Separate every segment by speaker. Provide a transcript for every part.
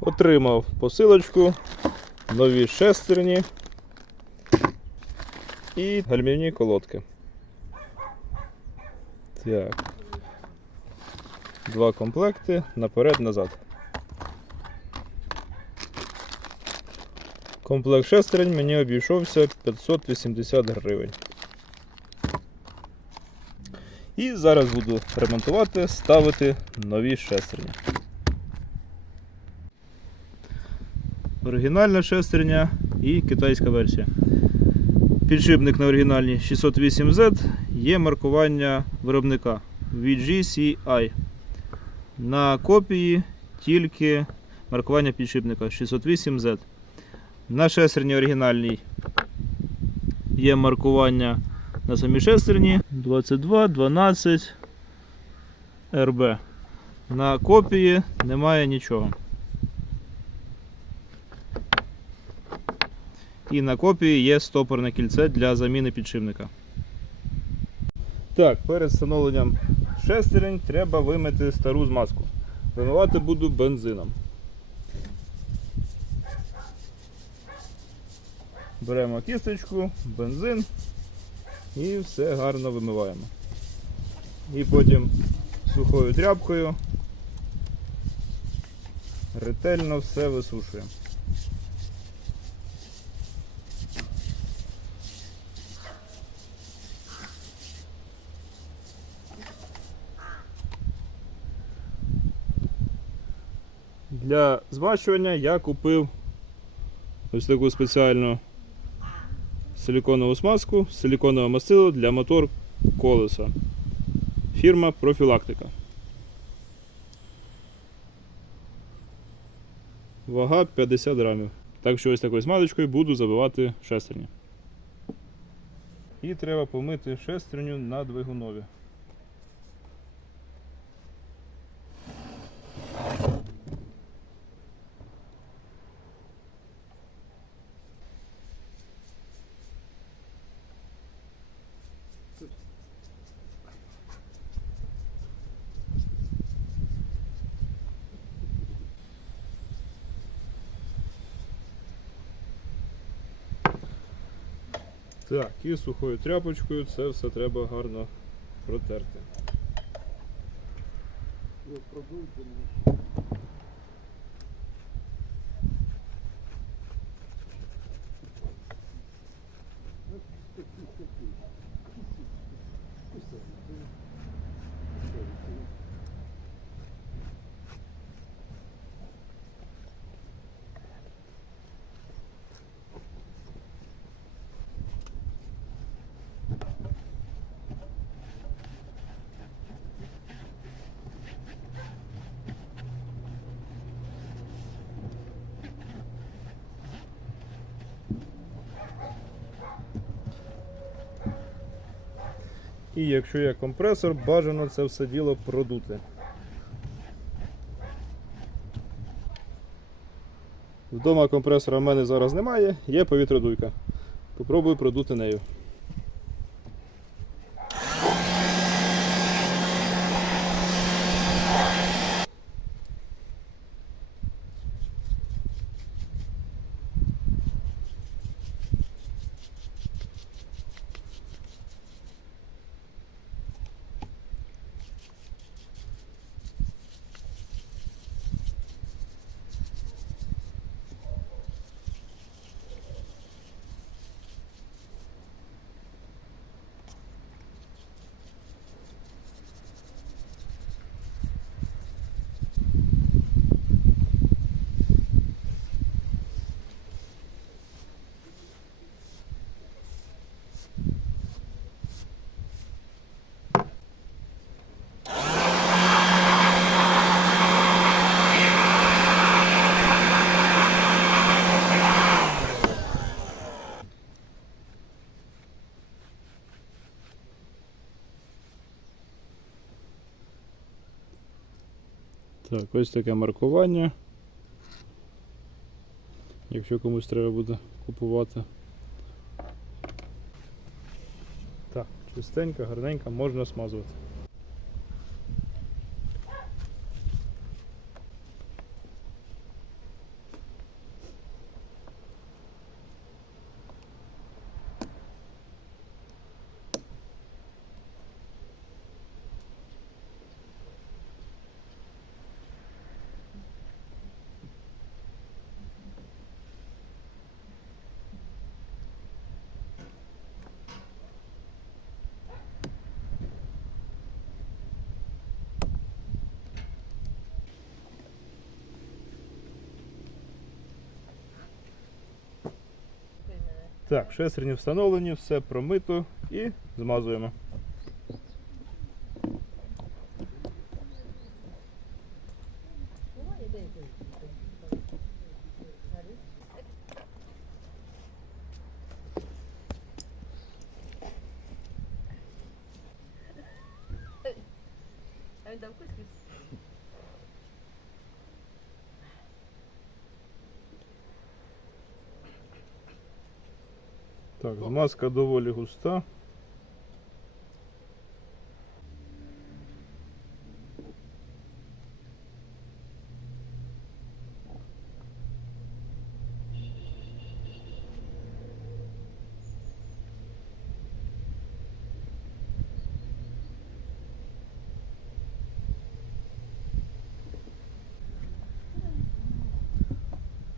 Speaker 1: Отримав посилочку, нові шестерні і гальмівні колодки. Так. Два комплекти наперед-назад. Комплект шестерень мені обійшовся 580 гривень. І зараз буду ремонтувати, ставити нові шестерні. Оригінальна шестерня і китайська версія. Підшипник на оригінальній 608Z є маркування виробника VGCI. На копії тільки маркування підшипника 608Z. На шестерні оригінальній є маркування на самій шестерні 22, 12 RB. На копії немає нічого. І на копії є стопорне кільце для заміни підшипника. Так, перед встановленням шестерень треба вимити стару змазку. Вимивати буду бензином. Беремо кісточку, бензин і все гарно вимиваємо. І потім сухою тряпкою ретельно все висушуємо. Для змащування я купив ось таку спеціальну силіконову смазку, силіконове мастило для мотор колеса. Фірма Профілактика. Вага 50 грамів. Так що ось такою смазочкою буду забивати шестерні. І треба помити шестерню на двигунові. Так, і сухою тряпочкою це все треба гарно протерти. І якщо є компресор, бажано це все діло продути. Вдома компресора в мене зараз немає, є повітродуйка. Попробую продути нею. Так, ось таке маркування. Якщо комусь треба буде купувати. Так, чистенько, гарненько, можна смазувати. Так, шестерні встановлені, все промито і змазуємо. Так, змазка доволі густа.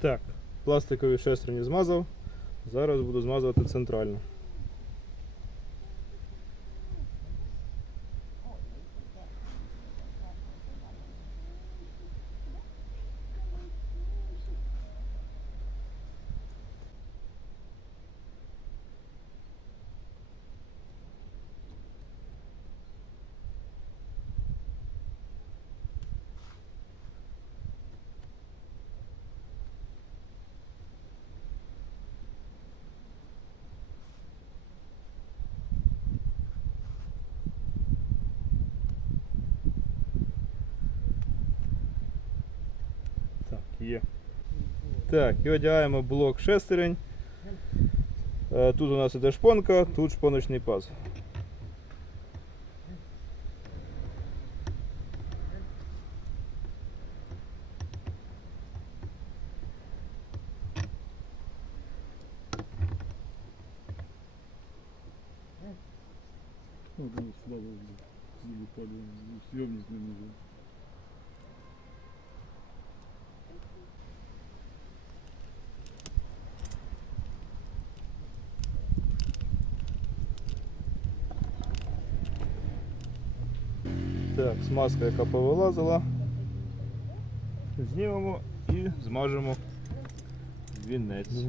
Speaker 1: Так, пластикові шестерні змазав. Зараз буду змазувати центрально. Так, є. Так, і одягаємо блок шестерень. Е, Тут у нас іде шпонка, тут шпоночний паз.
Speaker 2: Ну, не съемник не нужен.
Speaker 1: Так, смазка, яка повилазила. Знімемо і змажемо вінець.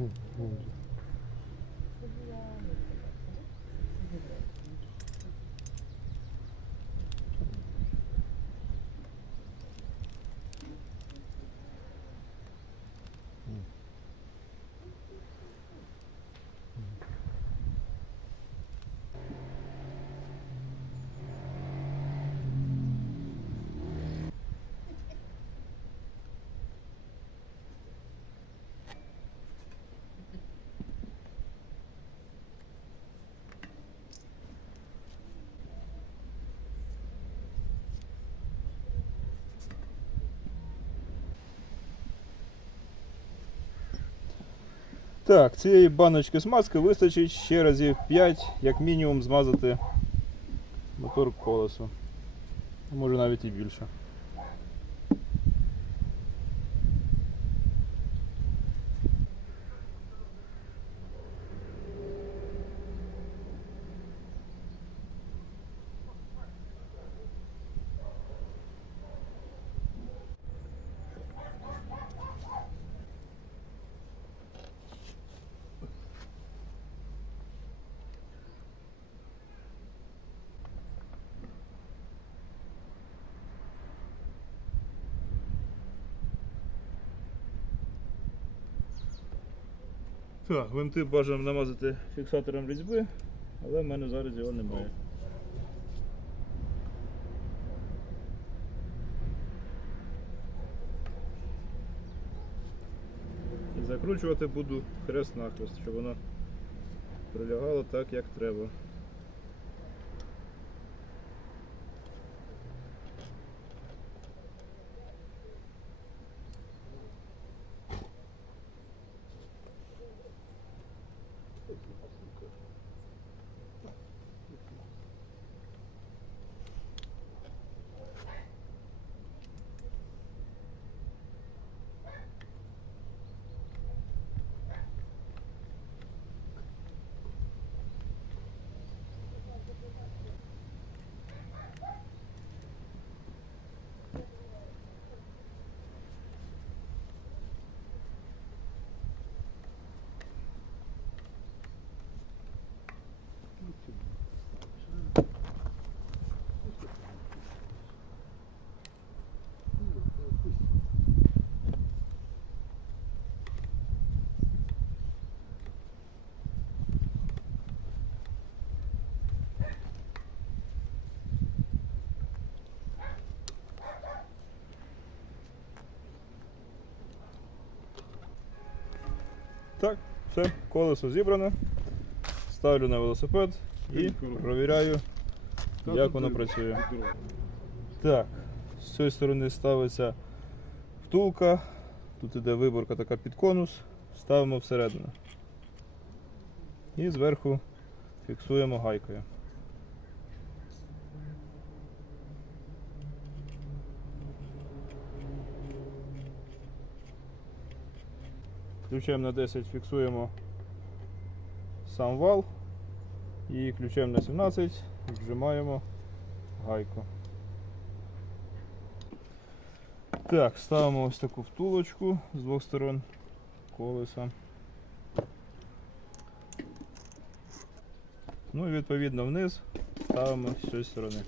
Speaker 1: Так, цієї баночки смазки вистачить ще разів 5, як мінімум, змазати мотор колесу. Може навіть і більше. Так, гвинти бажано намазати фіксатором різьби, але в мене зараз його немає. Закручувати буду хрест-нахрест, щоб воно прилягало так, як треба. Все, колесо зібране. Ставлю на велосипед і провіряю, як воно працює. Так, з цієї сторони ставиться втулка. Тут іде виборка така під конус. Ставимо всередину. І зверху фіксуємо гайкою. Ключем на 10 фіксуємо сам вал і ключем на 17 вжимаємо гайку. Так, ставимо ось таку втулочку з двох сторон колеса. Ну і відповідно вниз ставимо з цієї сторони.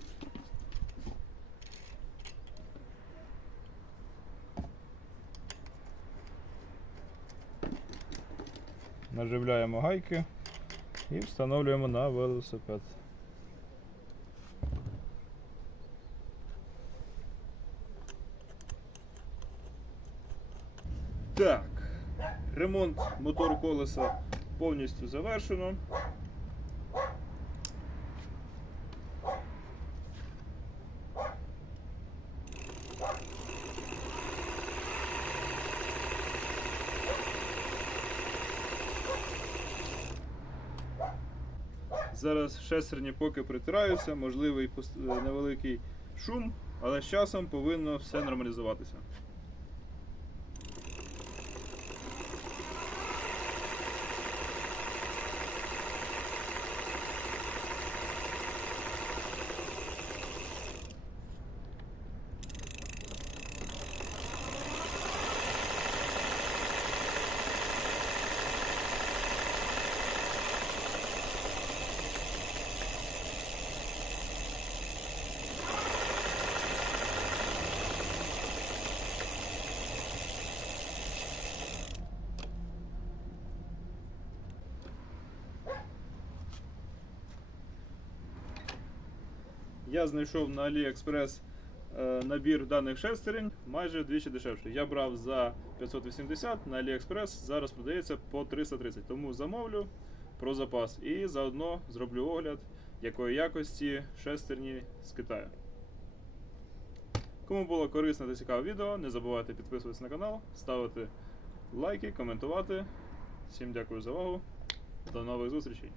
Speaker 1: Наживляємо гайки і встановлюємо на велосипед. Так, ремонт мотору колеса повністю завершено. Зараз шестерні поки притираються, можливий е, невеликий шум, але з часом повинно все нормалізуватися. Я знайшов на AliExpress е, набір даних шестерень майже вдвічі дешевше. Я брав за 580, на AliExpress зараз продається по 330. Тому замовлю про запас і заодно зроблю огляд, якої якості шестерні з Китаю. Кому було корисне та цікаве відео, не забувайте підписуватися на канал, ставити лайки, коментувати. Всім дякую за увагу. До нових зустрічей!